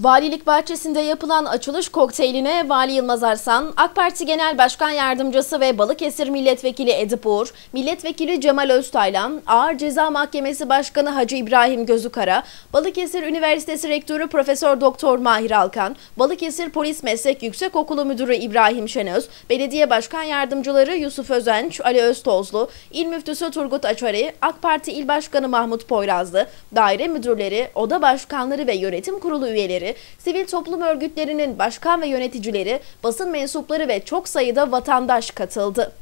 Valilik bahçesinde yapılan açılış kokteyline Vali Yılmaz Arslan, AK Parti Genel Başkan Yardımcısı ve Balıkesir Milletvekili Edip Uğur, Milletvekili Cemal Öztaylan, Ağır Ceza Mahkemesi Başkanı Hacı İbrahim Gözükara, Balıkesir Üniversitesi Rektörü Profesör Doktor Mahir Alkan, Balıkesir Polis Meslek Yüksekokulu Müdürü İbrahim Şenöz, Belediye Başkan Yardımcıları Yusuf Özenç, Ali Öztozlu, İl Müftüsü Turgut Açari, AK Parti İl Başkanı Mahmut Poyrazlı, daire müdürleri, oda başkanları ve yönetim kurulu üyeleri, sivil toplum örgütlerinin başkan ve yöneticileri, basın mensupları ve çok sayıda vatandaş katıldı.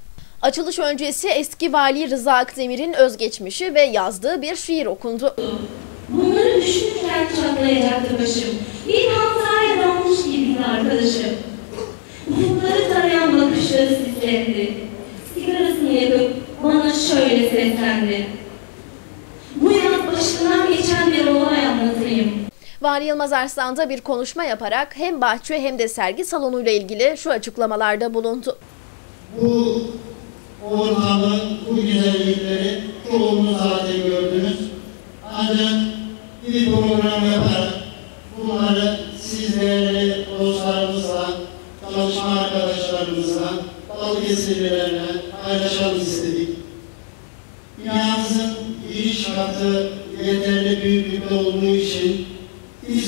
Açılış öncesi eski vali Rıza Akdemir'in özgeçmişi ve yazdığı bir şiir okundu. Bunları düşünürken çatlayacaktı başım. Bir hataya dalmış gibiydi arkadaşım. Ufukları tarayan bakışları sislendi. Sigarasını yakıp bana şöyle seslendi. Bu yaz başından geçen bir olay. Vali Yılmaz Arslan da bir konuşma yaparak hem bahçe hem de sergi salonuyla ilgili şu açıklamalarda bulundu. Bu ortamın, bu güzellikleri çoğunuz zaten gördünüz. Ancak bir program yaparak bunları siz değerli dostlarımızla, çalışma arkadaşlarımızla, Balıkesirlilerle paylaşalım istedik. Binamızın giriş katı yeterli büyüklükte olduğu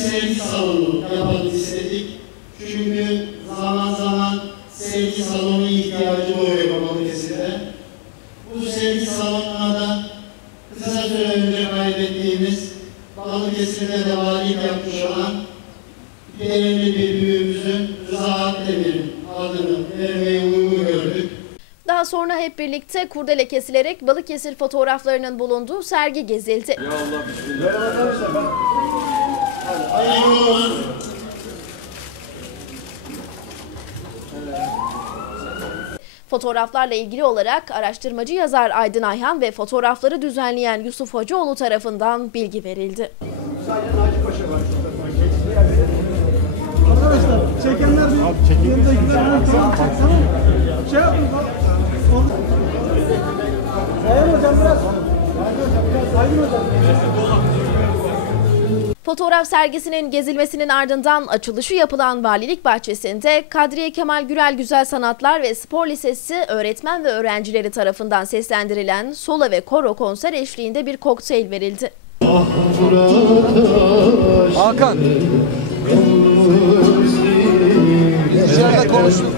bir sergi salonu yapalım istedik. Çünkü zaman zaman sergi salonu ihtiyacı oluyor Balıkesir'de. Bu sergi salonuna da kısa süre önce kaybettiğimiz Balıkesir'de de valilik yapmış olan değerli bir büyüğümüzün Rıza Akdemir'in adını vermeyi uygun gördük. Daha sonra hep birlikte kurdele kesilerek Balıkesir fotoğraflarının bulunduğu sergi gezildi. Hayırlı olsun. Fotoğraflarla ilgili olarak araştırmacı yazar Aydın Ayhan ve fotoğrafları düzenleyen Yusuf Hocaoğlu tarafından bilgi verildi. Arkadaşlar çekenler bir yanındakiler tamam çeksene. Şey yapın bak. Sayın hocam biraz. Sayın hocam. Fotoğraf sergisinin gezilmesinin ardından açılışı yapılan valilik bahçesinde Kadriye Kemal Gürel Güzel Sanatlar ve Spor Lisesi öğretmen ve öğrencileri tarafından seslendirilen sola ve koro konser eşliğinde bir kokteyl verildi. Hakan. Gençlerle konuştuk.